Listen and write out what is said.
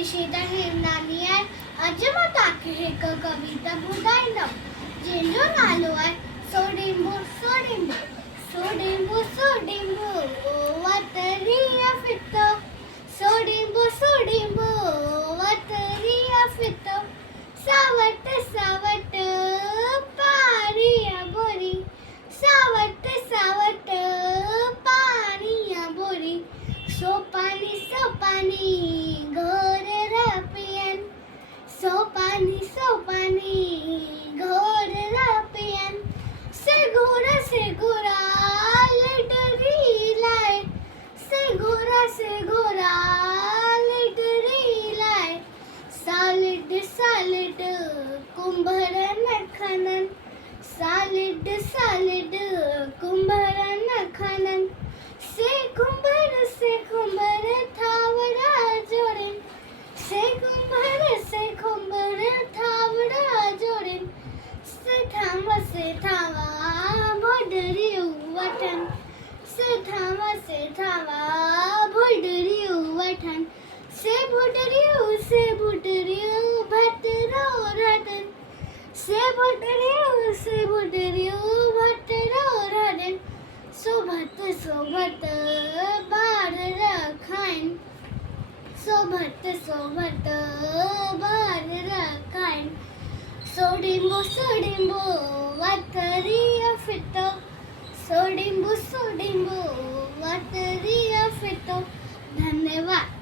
इशिता हेमनानी आहे अॼु मां तव्हांखे हिकु कविता ॿुधाईंदमि जंहिंजो नालो आहे सोडिंबो सोडिंबो सोडिंबो सोडिंबो वतरिया फितो सोडिंबो सोडिंबो वतरिया फितो सावट सावट पारिया बोरी सावट सावट पानिया बोरी सोपानी घोर रापियन सोपानी घोर रापियन से घोरा लिटरी लाए से घोरा लिटरी लाए सालिड कुंभरन खनन सालिड कुंभरन खनन से कुंभर थावड़ा जोड़ेन से कुंभर थावड़ा जोड़ेन से थावा भोडरी वठन से थावा भोडरी वठन से भुडरी भटरो रटन से भुडरी भटरो रटन सोभत बार रखाइन सोभत बार रखाइन सोडिंबो वतरिया फितो सोडिंबो वतरिया फितो धन्यवाद।